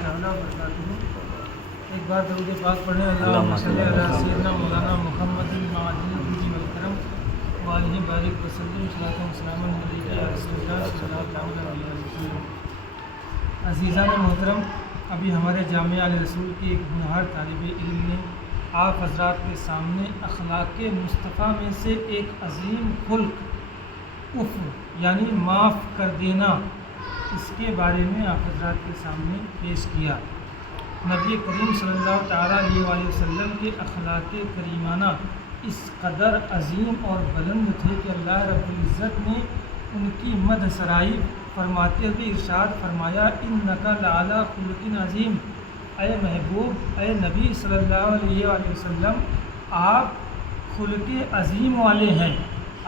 تعالیٰ وبرکاتہ۔ ایک بار درود پاک پڑھیں، اللہم صلی علی سیدنا مولانا محمد معدن الجود والکرم وآلہ بارک وسلم صلاۃ و سلام علیک یا رسول اللہ صلی اللہ علیہ وسلم۔ عزیزان محترم، ابھی ہمارے جامعہ علیہ رسول کے ایک ہونہار طالب علم نے آپ حضرات کے سامنے اخلاق مصطفیٰ میں سے ایک عظیم خلق عفو یعنی معاف کر دینا، اس کے بارے میں آپ حضرات کے سامنے پیش کیا۔ نبی کریم صلی اللہ تعالیٰ علیہ وآلہ وسلم کے اخلاق کریمانہ اس قدر عظیم اور بلند تھے کہ اللہ رب العزت نے ان کی مدح سرائی فرماتے ہوئے ارشاد فرمایا، انک لعلی خلق عظیم، اے محبوب، اے نبی صلی اللہ علیہ وآلہ وسلم، آپ خلق عظیم والے ہیں۔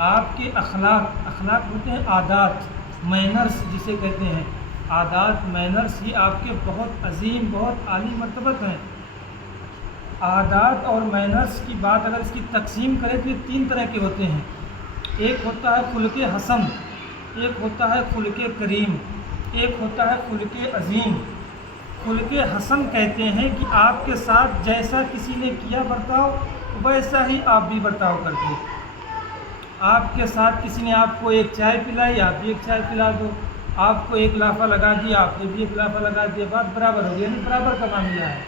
آپ کے اخلاق ہوتے ہیں عادات، مینرز جسے کہتے ہیں، عادات مینرز ہی آپ کے بہت عظیم، بہت عالی مرتبت ہیں۔ عادات اور مینرز کی بات اگر اس کی تقسیم کریں تو یہ تین طرح کے ہوتے ہیں۔ ایک ہوتا ہے خلق حسن، ایک ہوتا ہے خلق کریم، ایک ہوتا ہے خلق عظیم۔ خلق حسن کہتے ہیں کہ آپ کے ساتھ جیسا کسی نے کیا برتاؤ ویسا ہی آپ بھی برتاؤ کرتے۔ آپ کے ساتھ کسی نے آپ کو ایک چائے پلائی، آپ بھی ایک چائے پلا دو، آپ کو ایک لافہ لگا دیا، آپ نے بھی ایک لافہ لگا دیا، بات برابر ہو گیا، یعنی برابر کا معاملہ ہے۔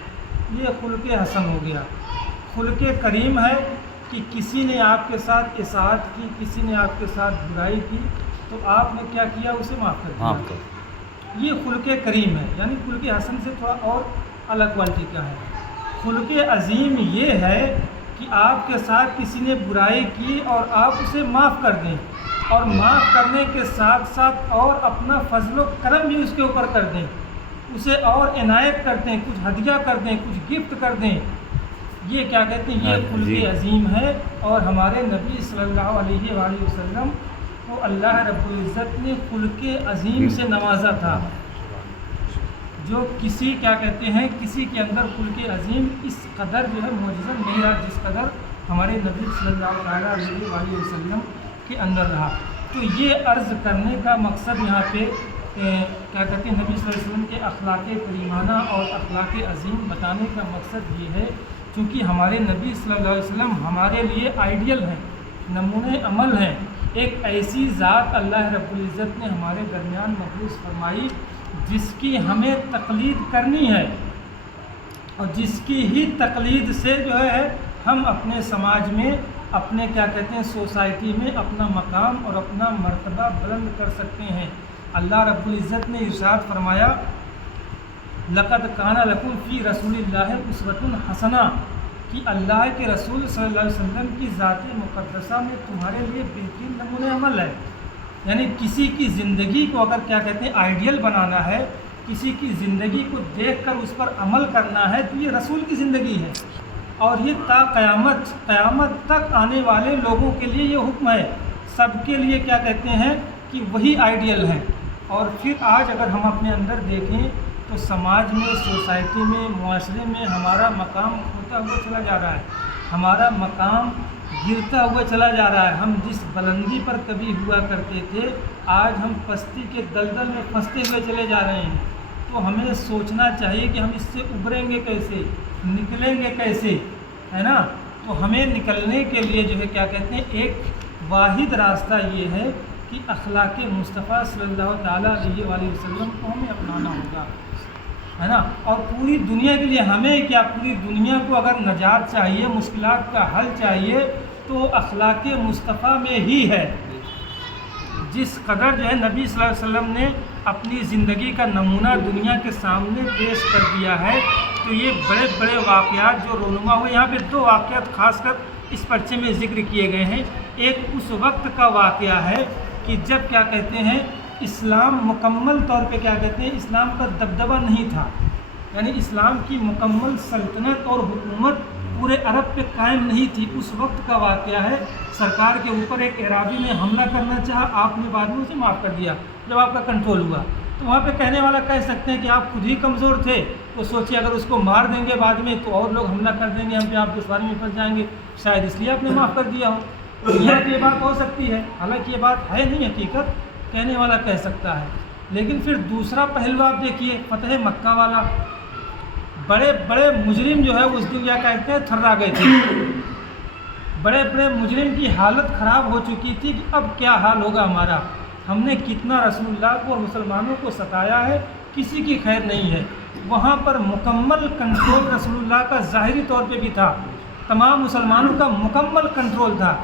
یہ خلق حسن ہو گیا۔ خلق کریم ہے کہ کسی نے آپ کے ساتھ اطاعت کی، کسی نے آپ کے ساتھ برائی کی تو آپ نے کیا کیا، اسے معاف کر دیا۔ یہ خلق کریم ہے، یعنی خلق حسن سے تھوڑا اور الگ کوالٹی کا ہے۔ خلق عظیم یہ ہے کہ آپ کے ساتھ کسی نے برائی کی اور آپ اسے معاف کر دیں، اور معاف کرنے کے ساتھ ساتھ اور اپنا فضل و کرم بھی اس کے اوپر کر دیں، اسے اور عنایت کر دیں، کچھ ہدیہ کر دیں، کچھ گفٹ کر دیں۔ یہ کیا کہتے ہیں، یہ خلق عظیم ہے۔ اور ہمارے نبی صلی اللہ علیہ وآلہ وسلم کو اللہ رب العزت نے خلق عظیم سے نوازا تھا۔ جو کسی کیا کہتے ہیں، کسی کے اندر خلق عظیم اس قدر جو ہے معجزہ نہیں رہا جس قدر ہمارے نبی صلی اللہ تعالیٰ علیہ وآلہ وسلم کے اندر رہا۔ تو یہ عرض کرنے کا مقصد یہاں پہ کیا کہتے ہیں، نبی صلی اللہ علیہ وسلم کے اخلاق کریمانہ اور اخلاق عظیم بتانے کا مقصد یہ ہے چونکہ ہمارے نبی صلی اللہ علیہ وسلم ہمارے لیے آئیڈیل ہیں، نمونے عمل ہیں۔ ایک ایسی ذات اللہ رب العزت نے ہمارے درمیان مبعوث فرمائی جس کی ہمیں تقلید کرنی ہے، اور جس کی ہی تقلید سے جو ہے ہم اپنے سماج میں، اپنے کیا کہتے ہیں سوسائٹی میں اپنا مقام اور اپنا مرتبہ بلند کر سکتے ہیں۔ اللہ رب العزت نے ارشاد فرمایا، لقد کان لکم فی رسول اللہ اسوۃ حسنہ، کہ اللہ کے رسول صلی اللہ علیہ وسلم کی ذات مقدسہ میں تمہارے لیے بہترین نمونۂ عمل ہے۔ یعنی کسی کی زندگی کو اگر کیا کہتے ہیں آئیڈیل بنانا ہے، کسی کی زندگی کو دیکھ کر اس پر عمل کرنا ہے تو یہ رسول کی زندگی ہے، اور یہ تا قیامت تک آنے والے لوگوں کے لیے یہ حکم ہے، سب کے لیے کیا کہتے ہیں کہ وہی آئیڈیل ہے۔ اور پھر آج اگر ہم اپنے اندر دیکھیں تو سماج میں، سوسائٹی میں، معاشرے میں ہمارا مقام ہوتا ہوا چلا جا رہا ہے، ہمارا مقام گرتا ہوا چلا جا رہا ہے۔ ہم جس بلندی پر کبھی ہوا کرتے تھے آج ہم پستی کے دلدل میں پھنستے ہوئے چلے جا رہے ہیں۔ تو ہمیں سوچنا چاہیے کہ ہم اس سے ابھریں گے کیسے، نکلیں گے کیسے، ہے نا؟ تو ہمیں نکلنے کے لیے جو ہے کیا کہتے ہیں ایک واحد راستہ یہ ہے کہ اخلاق مصطفیٰ صلی اللہ تعالیٰ علیہ وآلہ وسلم کو ہمیں اپنانا ہوگا، ہے نا؟ اور پوری دنیا کے لیے ہمیں کیا، پوری دنیا کو اگر نجات چاہیے، مشکلات کا حل چاہیے تو اخلاق مصطفیٰ میں ہی ہے۔ جس قدر جو ہے نبی صلی اللہ علیہ وسلم نے اپنی زندگی کا نمونہ دنیا کے سامنے پیش کر دیا ہے، تو یہ بڑے بڑے واقعات جو رونما ہوئے، یہاں پہ دو واقعات خاص کر اس پرچے میں ذکر کیے گئے ہیں۔ ایک اس وقت کا واقعہ ہے کہ جب کیا کہتے ہیں اسلام مکمل طور پہ کیا کہتے ہیں اسلام کا دبدبہ نہیں تھا، یعنی اسلام کی مکمل سلطنت اور حکومت پورے عرب پہ قائم نہیں تھی۔ اس وقت کا واقعہ ہے، سرکار کے اوپر ایک اعرابی نے حملہ کرنا چاہا، آپ نے بعد میں اسے معاف کر دیا جب آپ کا کنٹرول ہوا۔ تو وہاں پہ کہنے والا کہہ سکتے ہیں کہ آپ خود ہی کمزور تھے، تو سوچیے اگر اس کو مار دیں گے بعد میں تو اور لوگ حملہ کر دیں گے ہم پہ، آپ دشواری میں پھنس جائیں گے، شاید اس لیے آپ نے معاف کر دیا ہو۔ یہاں یہ بات ہو سکتی ہے، حالانکہ یہ بات ہے نہیں حقیقت، کہنے والا کہہ سکتا ہے۔ لیکن پھر دوسرا پہلو آپ دیکھیے فتح مکہ والا، بڑے بڑے مجرم جو ہے اس دن کیا کہتے ہیں تھرا گئے تھے، بڑے بڑے مجرم کی حالت خراب ہو چکی تھی کہ اب کیا حال ہوگا ہمارا، ہم نے کتنا رسول اللہ کو اور مسلمانوں کو ستایا ہے، کسی کی خیر نہیں ہے۔ وہاں پر مکمل کنٹرول رسول اللہ کا ظاہری طور پہ بھی تھا، تمام مسلمانوں کا مکمل کنٹرول تھا،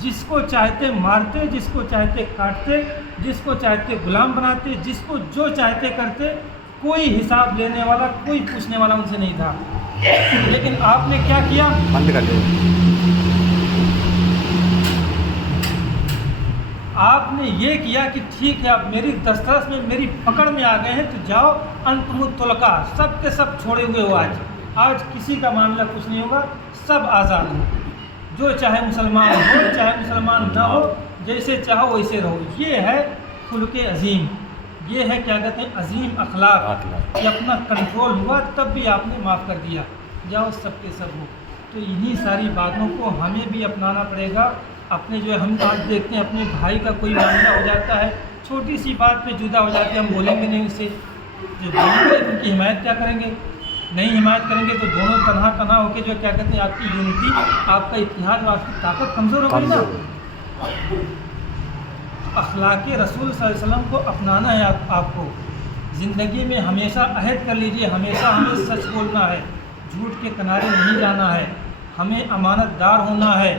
جس کو چاہتے مارتے، جس کو چاہتے کاٹتے، جس کو چاہتے غلام بناتے، جس کو جو چاہتے کرتے، کوئی حساب لینے والا، کوئی پوچھنے والا ان سے نہیں تھا۔ لیکن آپ نے کیا کیا؟ بند کر دیا۔ آپ نے یہ کیا کہ ٹھیک ہے اب میری دسترس میں، میری پکڑ میں آ گئے ہیں، تو جاؤ انتم الطلقاء، سب کے سب چھوڑے ہوئے ہو، آج کسی کا معاملہ کچھ نہیں ہوگا، سب آزاد ہو، جو چاہے مسلمان ہو چاہے مسلمان نہ ہو، جیسے چاہو ویسے رہو۔ یہ ہے خلق عظیم، یہ ہے کیا کہتے ہیں عظیم اخلاق، کہ اپنا کنٹرول ہوا تب بھی آپ نے معاف کر دیا، جاؤ سب کے سب ہو۔ تو انہی ساری باتوں کو ہمیں بھی اپنانا پڑے گا۔ اپنے جو ہم آج دیکھتے ہیں اپنے بھائی کا کوئی معاملہ ہو جاتا ہے، چھوٹی سی بات پہ جدا ہو جاتے ہیں، ہم بولیں گے نہیں اسے، جو بولیں گے ان کی حمایت کیا کریں گے؟ نہیں حمایت کریں گے تو دونوں تنہا ہو کے جو کیا کہتے ہیں آپ کی یونٹی، آپ کا اتحاد اور آپ کی طاقت کمزور ہو گئی نا۔ اخلاق رسول صلی اللہ علیہ وسلم کو اپنانا ہے آپ کو، زندگی میں ہمیشہ عہد کر لیجئے، ہمیشہ ہمیں سچ بولنا ہے، جھوٹ کے کنارے نہیں جانا ہے، ہمیں امانت دار ہونا ہے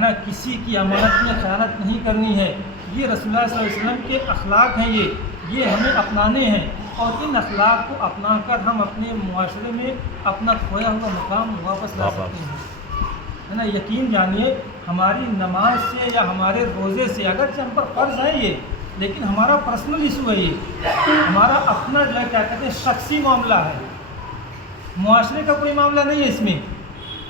نا، کسی کی امانت میں خیانت نہیں کرنی ہے۔ یہ رسول اللہ صلی اللہ علیہ وسلم کے اخلاق ہیں، یہ ہمیں اپنانے ہیں، اور ان اخلاق کو اپنا کر ہم اپنے معاشرے میں اپنا کھویا ہوا مقام واپس لا سکتے ہیں، ہے نا۔ یقین جانیے ہماری نماز سے یا ہمارے روزے سے، اگرچہ ہم پر فرض ہے یہ، لیکن ہمارا پرسنل ایشو ہے، یہ ہمارا اپنا جو ہے کیا کہتے ہیں شخصی معاملہ ہے، معاشرے کا کوئی معاملہ نہیں ہے اس میں۔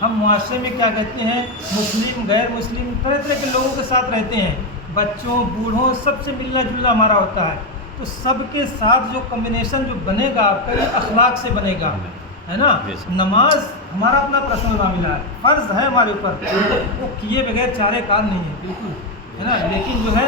ہم معاشرے میں کیا کہتے ہیں مسلم غیر مسلم طرح طرح کے لوگوں کے ساتھ رہتے ہیں، بچوں بوڑھوں سب سے ملنا جلنا ہمارا ہوتا ہے، تو سب کے ساتھ جو کمبینیشن جو بنے گا آپ کا یہ اخلاق سے بنے گا، ہے نا۔ نماز ہمارا اپنا پرسنل معاملہ ہے، فرض ہے ہمارے اوپر، وہ کیے بغیر چارے کار نہیں ہے، بالکل، ہے نا۔ لیکن جو ہے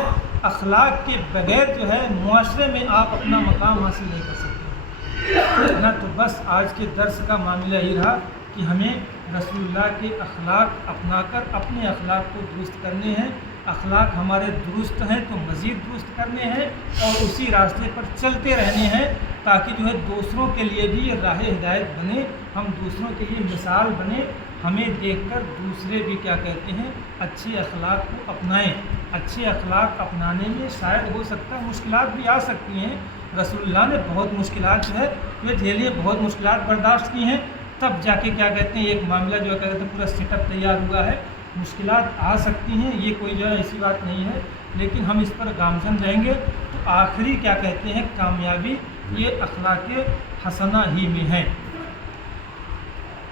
اخلاق کے بغیر جو ہے معاشرے میں آپ اپنا مقام حاصل نہیں کر سکتے، ہے نا۔ تو بس آج کے درس کا معاملہ یہ رہا کہ ہمیں رسول اللہ کے اخلاق اپنا کر اپنے اخلاق کو درست کرنے ہیں، اخلاق ہمارے درست ہیں تو مزید درست کرنے ہیں، اور اسی راستے پر چلتے رہنے ہیں، تاکہ جو ہے دوسروں کے لیے بھی یہ راہ ہدایت بنے، ہم دوسروں کے لیے مثال بنے، ہمیں دیکھ کر دوسرے بھی کیا کہتے ہیں اچھے اخلاق کو اپنائیں۔ اچھے اخلاق اپنانے میں شاید ہو سکتا ہے مشکلات بھی آ سکتی ہیں، رسول اللہ نے بہت مشکلات جو ہے یہ جھیلی، بہت مشکلات برداشت کی ہیں، تب جا کے کیا کہتے ہیں ایک معاملہ جو کہتے ہیں پورا سیٹ اپ تیار ہوا ہے۔ مشکلات آ سکتی ہیں، یہ کوئی جو ہے ایسی بات نہیں ہے، لیکن ہم اس پر گامزن رہیں گے تو آخری کیا کہتے ہیں کامیابی یہ اخلاق حسنہ ہی میں ہے۔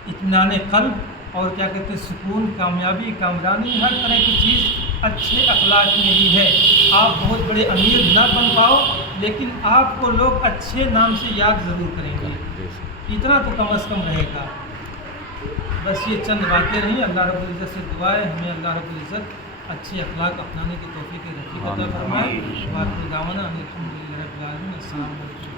اطمینان قلب اور کیا کہتے ہیں سکون، کامیابی، کامرانی، ہر طرح کی چیز اچھے اخلاق میں ہی ہے۔ آپ بہت بڑے امیر نہ بن پاؤ، لیکن آپ کو لوگ اچھے نام سے یاد ضرور کریں گے، اتنا تو کم از کم رہے گا۔ بس یہ چند باتیں رہیں، اللہ رب العزت سے دعا ہے ہمیں اللہ رب العزت اچھے اخلاق اپنانے کی توفیق عطا فرمائے۔ وآخر دعوانا ان الحمد للہ رب العالمین۔ السلام علیکم۔